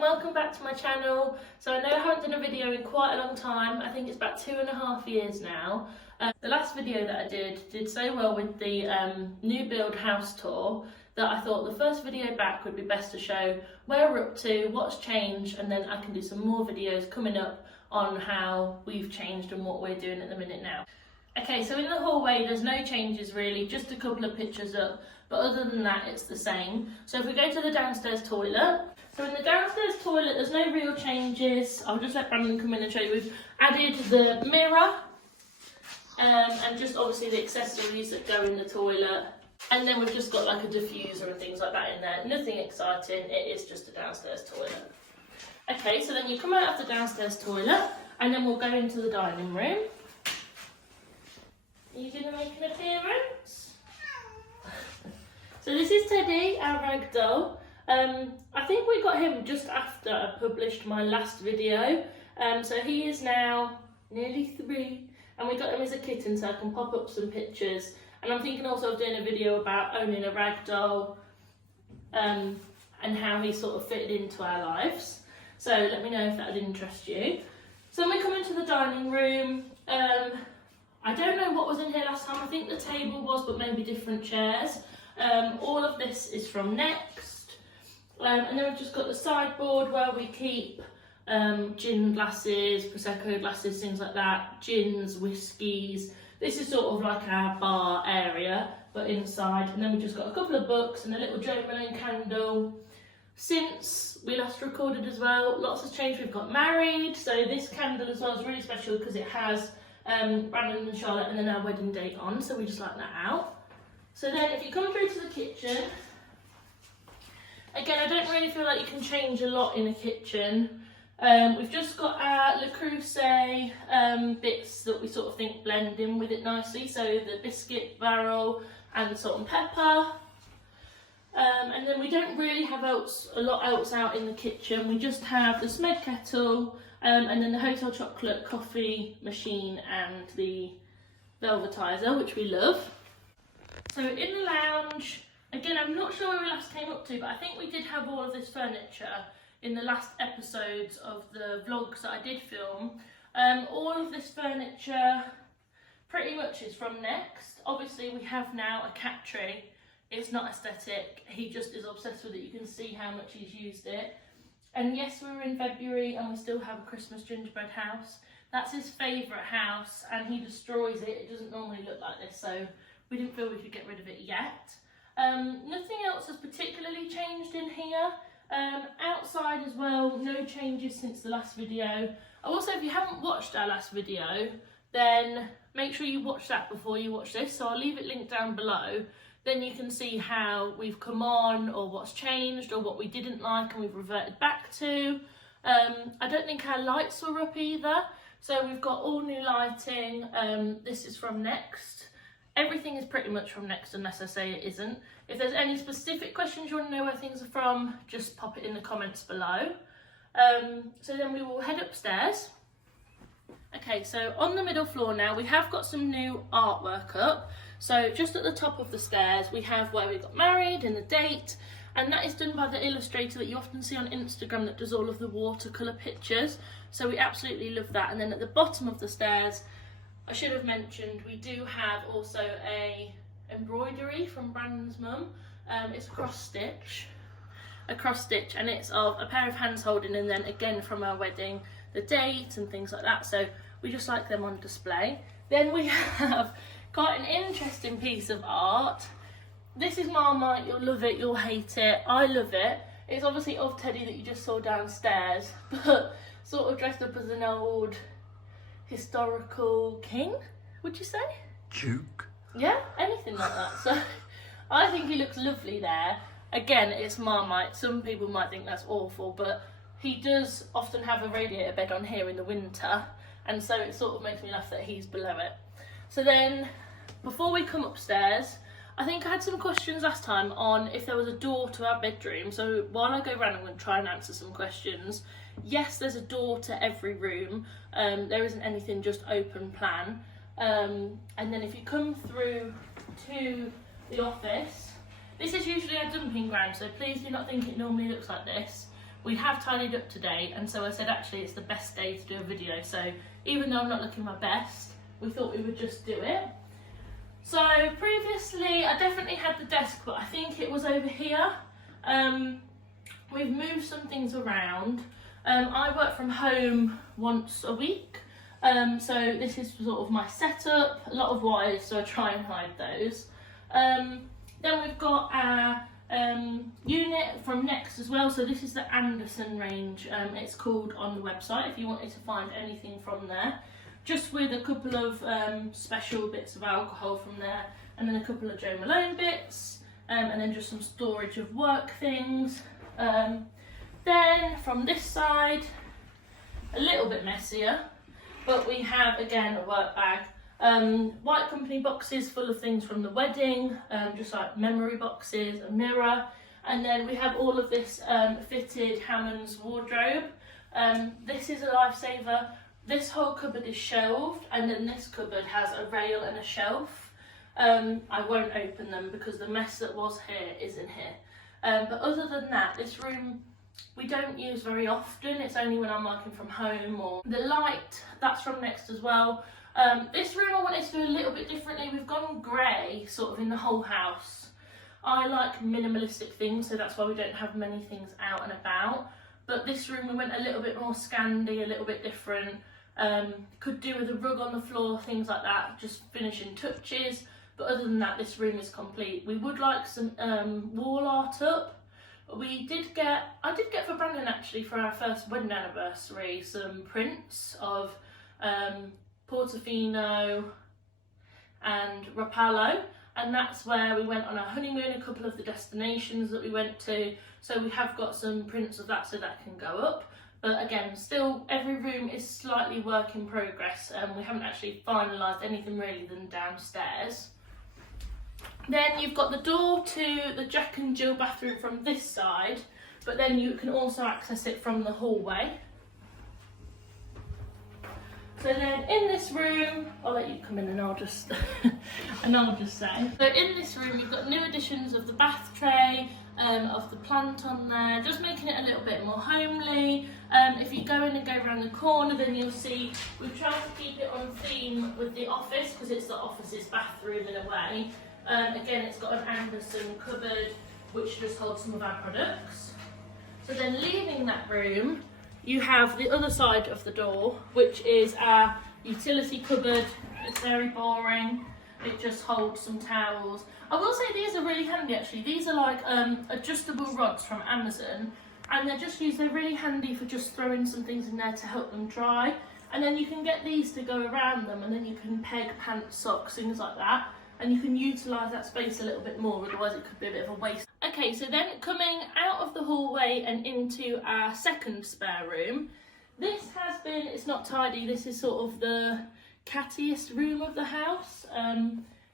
and welcome back to my channel. So I know I haven't done a video in quite a long time. I think it's about 2.5 years now. The last video that I did so well with the new build house tour that I thought the first video back would be best to show where we're up to, what's changed, and then I can do some more videos coming up on how we've changed and what we're doing at the minute now. Okay, so in the hallway there's no changes really, just a couple of pictures up, but other than that it's the same. So if we go to the downstairs toilet, so in the downstairs toilet there's no real changes. I'll just let Brandon come in and show you. We've added the mirror and just obviously the accessories that go in the toilet, and then we've just got like a diffuser and things like that in there. Nothing exciting, it is just a downstairs toilet. Okay, so then you come out of the downstairs toilet and then we'll go into the dining room. Are you going to make an appearance? So this is Teddy, our rag doll. I think we got him just after I published my last video. So he is now nearly 3, and we got him as a kitten, so I can pop up some pictures. And I'm thinking also of doing a video about owning a rag doll and how he sort of fitted into our lives. So let me know if that would interest you. So when we come into the dining room, I don't know what was in here last time. I think the table was, but maybe different chairs. All of this is from Next. And then we've just got the sideboard where we keep gin glasses, Prosecco glasses, things like that, gins, whiskies. This is sort of like our bar area, but inside. And then we've just got a couple of books and a little Jo Malone candle. Since we last recorded as well, lots has changed. We've got married, so this candle as well is really special because it has Brandon and Charlotte and then our wedding date on, so we just like that out. So then if you come through to the kitchen, again I don't really feel like you can change a lot in a kitchen. We've just got our Le Creuset bits that we sort of think blend in with it nicely, so the biscuit barrel and the salt and pepper. And then we don't really have a lot else out in the kitchen. We just have the Smed kettle, and then the Hotel Chocolate coffee machine and the velvetizer, which we love. So in the lounge, again, I'm not sure where we last came up to, but I think we did have all of this furniture in the last episodes of the vlogs that I did film. All of this furniture pretty much is from Next. Obviously we have now a cat tree. It's not aesthetic, he just is obsessed with it. You can see how much he's used it. And yes, we were in February and we still have a Christmas gingerbread house. That's his favourite house and he destroys it. It doesn't normally look like this, so we didn't feel we could get rid of it yet. Nothing else has particularly changed in here. Outside as well, no changes since the last video. Also, if you haven't watched our last video, then make sure you watch that before you watch this. So I'll leave it linked down below. Then you can see how we've come on, or what's changed, or what we didn't like and we've reverted back to. I don't think our lights were up either. So we've got all new lighting. This is from Next. Everything is pretty much from Next unless I say it isn't. If there's any specific questions you want to know where things are from, just pop it in the comments below. So then we will head upstairs. Okay, so on the middle floor now, we have got some new artwork up. So just at the top of the stairs, we have where we got married and the date, and that is done by the illustrator that you often see on Instagram that does all of the watercolour pictures. So we absolutely love that. And then at the bottom of the stairs, I should have mentioned, we do have also a embroidery from Brandon's mum. It's a cross stitch, and it's of a pair of hands holding, and then again from our wedding, the date and things like that. So we just like them on display. Then we have quite an interesting piece of art. This is Marmite. You'll love it, you'll hate it. I love it. It's obviously of Teddy that you just saw downstairs, but sort of dressed up as an old historical king, would you say? Duke. Yeah, anything like that. So I think he looks lovely there. Again, it's Marmite. Some people might think that's awful, but he does often have a radiator bed on here in the winter, and so it sort of makes me laugh that he's below it. So then, before we come upstairs, I think I had some questions last time on if there was a door to our bedroom. So while I go around, I'm going to try and answer some questions. Yes, there's a door to every room. There isn't anything just open plan. And then if you come through to the office, this is usually our dumping ground, so please do not think it normally looks like this. we have tidied up today, and so I said actually it's the best day to do a video. So even though I'm not looking my best, we thought we would just do it. So previously I definitely had the desk, but I think it was over here. We've moved some things around. I work from home once a week, so this is sort of my setup. A lot of wires, so I try and hide those. Then we've got our unit from Next as well, so this is the Anderson range, it's called on the website if you wanted to find anything from there, just with a couple of special bits of alcohol from there, and then a couple of Jo Malone bits, and then just some storage of work things. Then from this side, a little bit messier, but we have again a work bag. White company boxes full of things from the wedding, just like memory boxes, a mirror, and then we have all of this fitted Hammond's wardrobe. This is a lifesaver. This whole cupboard is shelved, and then this cupboard has a rail and a shelf. I won't open them because the mess that was here is in here. But other than that, this room we don't use very often. It's only when I'm working from home. Or the light, that's from Next as well. This room I wanted to do a little bit differently. We've gone grey sort of in the whole house. I like minimalistic things, so that's why we don't have many things out and about. But this room we went a little bit more Scandi, a little bit different. Could do with a rug on the floor, things like that, just finishing touches. But other than that, this room is complete. We would like some wall art up. I did get for Brandon actually for our first wedding anniversary some prints of Portofino and Rapallo, and that's where we went on our honeymoon, a couple of the destinations that we went to, so we have got some prints of that so that can go up. But again, still every room is slightly work in progress, and we haven't actually finalised anything really than downstairs. Then you've got the door to the Jack and Jill bathroom from this side, but then you can also access it from the hallway. So then in this room, I'll let you come in and I'll just say. So in this room we've got new additions of the bath tray, of the plant on there, just making it a little bit more homely. If you go in and go around the corner, then you'll see we've tried to keep it on theme with the office because it's the office's bathroom in a way. Again, it's got an Anderson cupboard which just holds some of our products. So then leaving that room, you have the other side of the door, which is our utility cupboard. It's very boring. It just holds some towels. I will say these are really handy actually. These are like adjustable rods from Amazon, and they're really handy for just throwing some things in there to help them dry. And then you can get these to go around them, and then you can peg pants, socks, things like that. And you can utilise that space a little bit more, otherwise it could be a bit of a waste. Okay, so then coming out of the hallway and into our second spare room, it's not tidy, this is sort of the cattiest room of the house.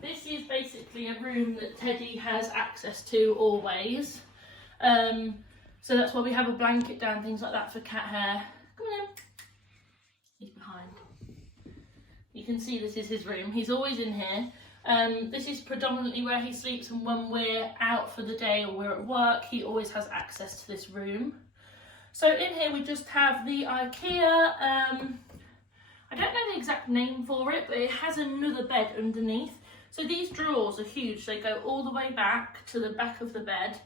This is basically a room that Teddy has access to always. So that's why we have a blanket down, things like that for cat hair. Come on in. He's behind. You can see this is his room, he's always in here. This is predominantly where he sleeps, and when we're out for the day or we're at work, he always has access to this room. So in here we just have the IKEA, I don't know the exact name for it, but it has another bed underneath. So these drawers are huge, they go all the way back to the back of the bed,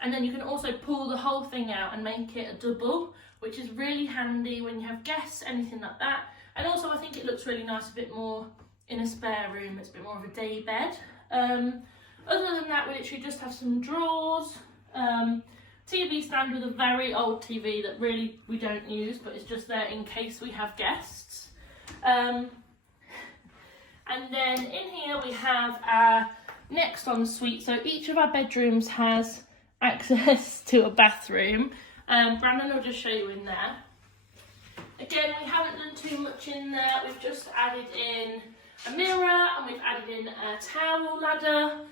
and then you can also pull the whole thing out and make it a double, which is really handy when you have guests, anything like that. And also I think it looks really nice, a bit more in a spare room, it's a bit more of a day bed. Other than that, we literally just have some drawers, TV stand with a very old TV that really we don't use, but it's just there in case we have guests. And then in here we have our Next ensuite. So each of our bedrooms has access to a bathroom. Brandon will just show you in there. Again, we haven't done too much in there. We've just added in a mirror and we've added in a towel ladder,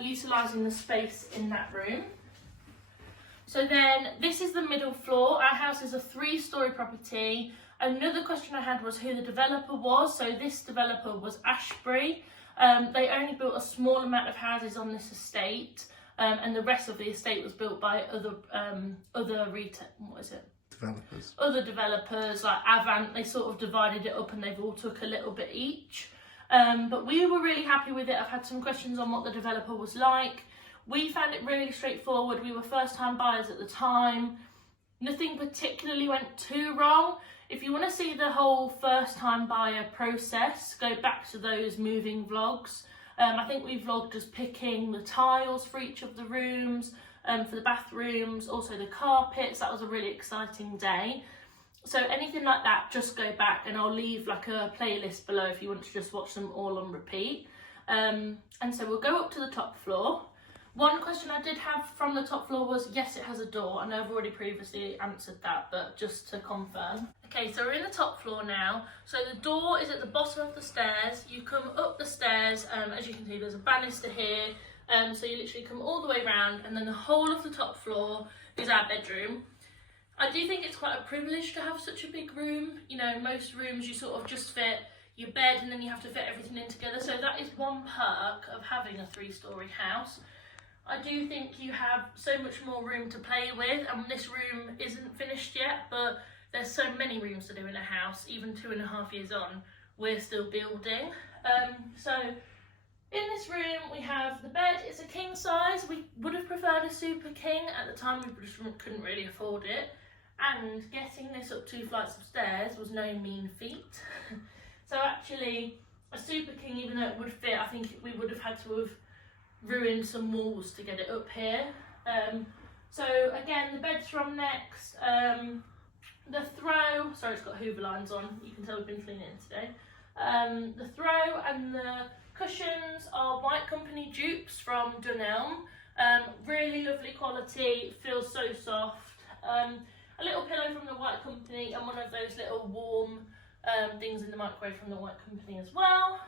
utilising the space in that room. So then this is the middle floor. Our house is a 3-storey property. Another question I had was who the developer was. So this developer was Ashbury. They only built a small amount of houses on this estate. and the rest of the estate was built by other retail, what is it? Developers. Other developers like Avant. They sort of divided it up and they've all took a little bit each. But we were really happy with it. I've had some questions on what the developer was like. We found it really straightforward. We were first time buyers at the time. Nothing particularly went too wrong. If you want to see the whole first time buyer process, go back to those moving vlogs. I think we vlogged us picking the tiles for each of the rooms, for the bathrooms, also the carpets. That was a really exciting day. So anything like that, just go back, and I'll leave like a playlist below if you want to just watch them all on repeat. And so we'll go up to the top floor. One question I did have from the top floor was, yes, it has a door. I know I've already previously answered that, but just to confirm. Okay, so we're in the top floor now. So the door is at the bottom of the stairs. You come up the stairs, as you can see, there's a banister here. So you literally come all the way around, and then the whole of the top floor is our bedroom. I do think it's quite a privilege to have such a big room. You know, most rooms you sort of just fit your bed and then you have to fit everything in together. So that is one perk of having a 3-storey house. I do think you have so much more room to play with, and this room isn't finished yet, but there's so many rooms to do in a house. Even 2.5 years on, we're still building. So in this room we have the bed. It's a king size. We would have preferred a super king. At the time we just couldn't really afford it, and getting this up 2 flights of stairs was no mean feat. So actually a super king, even though it would fit, I think we would have had to have ruined some walls to get it up here. So again, the bed's from next. The throw, sorry, it's got Hoover lines on, you can tell we've been cleaning today. The throw and the cushions are White Company dupes from Dunelm. Really lovely quality, feels so soft. A little pillow from the White Company, and one of those little warm things in the microwave from the White Company as well.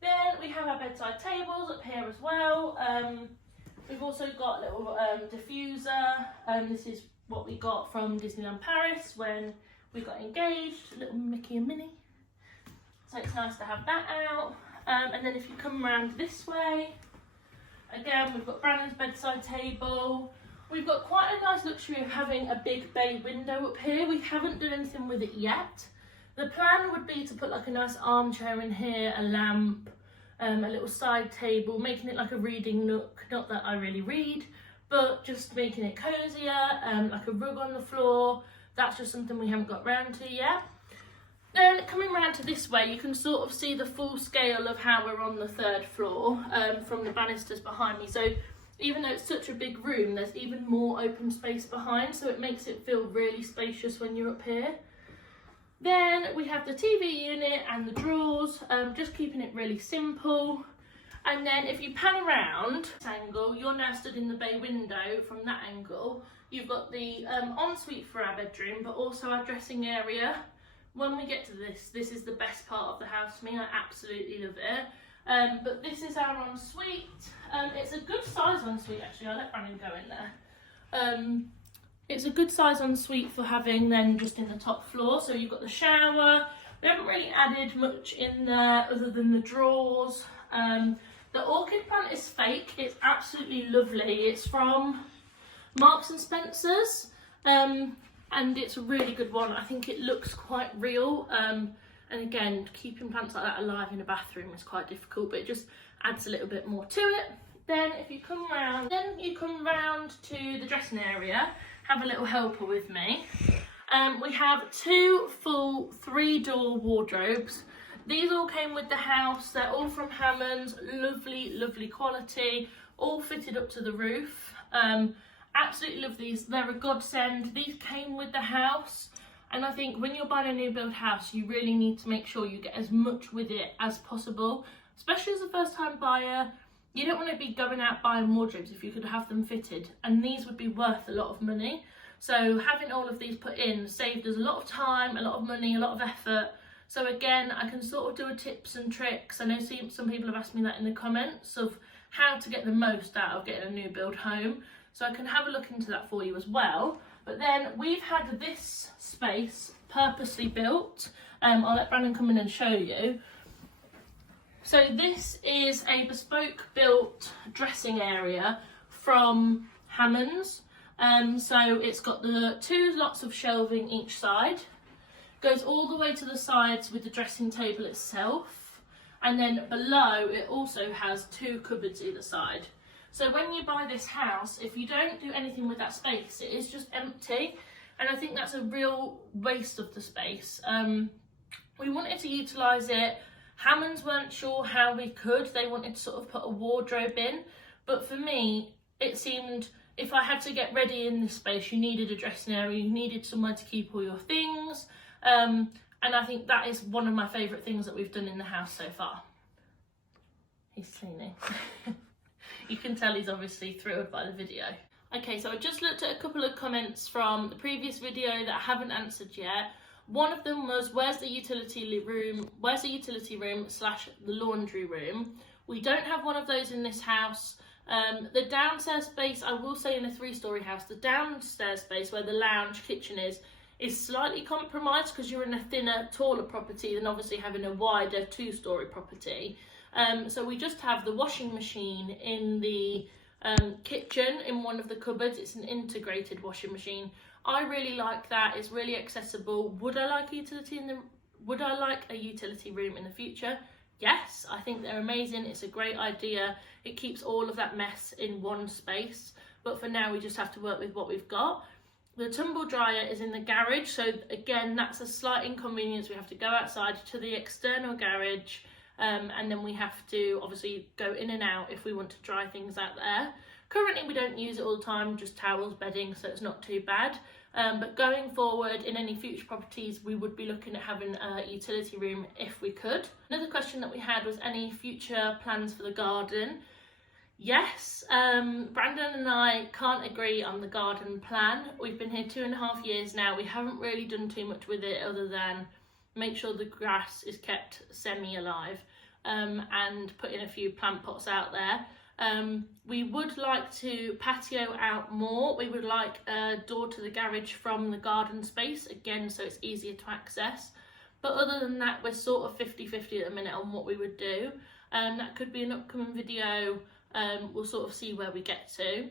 Then we have our bedside tables up here as well. We've also got a little diffuser. This is what we got from Disneyland Paris when we got engaged, a little Mickey and Minnie. So it's nice to have that out. And then if you come around this way, again, we've got Brandon's bedside table. We've got quite a nice luxury of having a big bay window up here. We haven't done anything with it yet. The plan would be to put like a nice armchair in here, a lamp, a little side table, making it like a reading nook. Not that I really read, but just making it cozier, like a rug on the floor. That's just something we haven't got round to yet. Then coming round to this way, you can sort of see the full scale of how we're on the 3rd floor from the banisters behind me. So even though it's such a big room, there's even more open space behind, so it makes it feel really spacious when you're up here. Then we have the TV unit and the drawers, just keeping it really simple. And then if you pan around this angle, you're now stood in the bay window. From that angle, you've got the ensuite for our bedroom, but also our dressing area. When we get to this is the best part of the house to me. I absolutely love it. But this is our ensuite. It's a good size ensuite actually. I'll let Brandon go in there. It's a good size ensuite for having then just in the top floor. So you've got the shower. We haven't really added much in there other than the drawers. The orchid plant is fake. It's absolutely lovely. It's from Marks and Spencer's, and it's a really good one. I think it looks quite real. And again, keeping plants like that alive in a bathroom is quite difficult, but it just adds a little bit more to it. Then if you come round, to the dressing area. Have a little helper with me. We have 2 full 3-door wardrobes. These all came with the house. They're all from Hammond's. Lovely, lovely quality. All fitted up to the roof. Absolutely love these. They're a godsend. These came with the house. And I think when you're buying a new build house, you really need to make sure you get as much with it as possible. Especially as a first time buyer. You don't want to be going out buying wardrobes if you could have them fitted, and these would be worth a lot of money. So having all of these put in saved us a lot of time, a lot of money, a lot of effort. So again, I can sort of do a tips and tricks. I know some people have asked me that in the comments of how to get the most out of getting a new build home. So I can have a look into that for you as well. But then we've had this space purposely built. I'll let Brandon come in and show you. So this is a bespoke built dressing area from Hammond's. So it's got the 2 lots of shelving each side, goes all the way to the sides with the dressing table itself, and then below it also has 2 cupboards either side. So when you buy this house, if you don't do anything with that space, it is just empty, and I think that's a real waste of the space. We wanted to utilise it. Hammond's weren't sure how we could. They wanted to sort of put a wardrobe in, but for me it seemed, if I had to get ready in this space, you needed a dressing area, you needed somewhere to keep all your things, and I think that is one of my favourite things that we've done in the house so far. He's cleaning. You can tell he's obviously thrilled by the video. Okay, so I just looked at a couple of comments from the previous video that I haven't answered yet. One of them was, where's the utility room slash the laundry room? We don't have one of those in this house. The downstairs space, I will say, in a 3-storey house, the downstairs space where the lounge kitchen is slightly compromised because you're in a thinner, taller property than obviously having a wider 2-storey property. So we just have the washing machine in the kitchen in one of the cupboards. It's an integrated washing machine. I really like that. It's really accessible. Would I like a utility room in the future? Yes, I think they're amazing. It's a great idea. It keeps all of that mess in one space. But for now, we just have to work with what we've got. The tumble dryer is in the garage. So again, that's a slight inconvenience. We have to go outside to the external garage. And then we have to obviously go in and out if we want to dry things out there. Currently we don't use it all the time, just towels, bedding, so it's not too bad. But going forward in any future properties, we would be looking at having a utility room if we could. Another question that we had was any future plans for the garden. Yes, Brandon and I can't agree on the garden plan. We've been here 2.5 years now. We haven't really done too much with it other than make sure the grass is kept semi-alive, and put in a few plant pots out there. We would like to patio out more. We would like a door to the garage from the garden space, again, so it's easier to access. But other than that, we're sort of 50-50 at the minute on what we would do. That could be an upcoming video. We'll sort of see where we get to.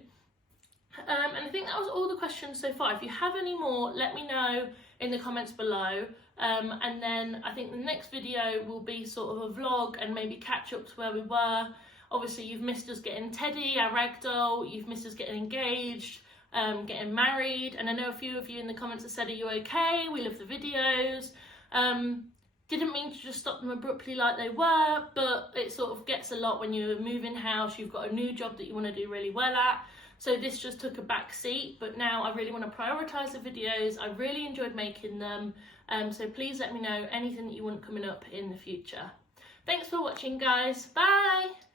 And I think that was all the questions so far. If you have any more, let me know in the comments below. And then I think the next video will be sort of a vlog and maybe catch up to where we were. Obviously, you've missed us getting Teddy, our ragdoll. You've missed us getting engaged, getting married. And I know a few of you in the comments have said, are you okay? We love the videos. Didn't mean to just stop them abruptly like they were, but it sort of gets a lot when you're moving house, you've got a new job that you want to do really well at. So this just took a back seat, but now I really want to prioritise the videos. I really enjoyed making them. So please let me know anything that you want coming up in the future. Thanks for watching, guys. Bye!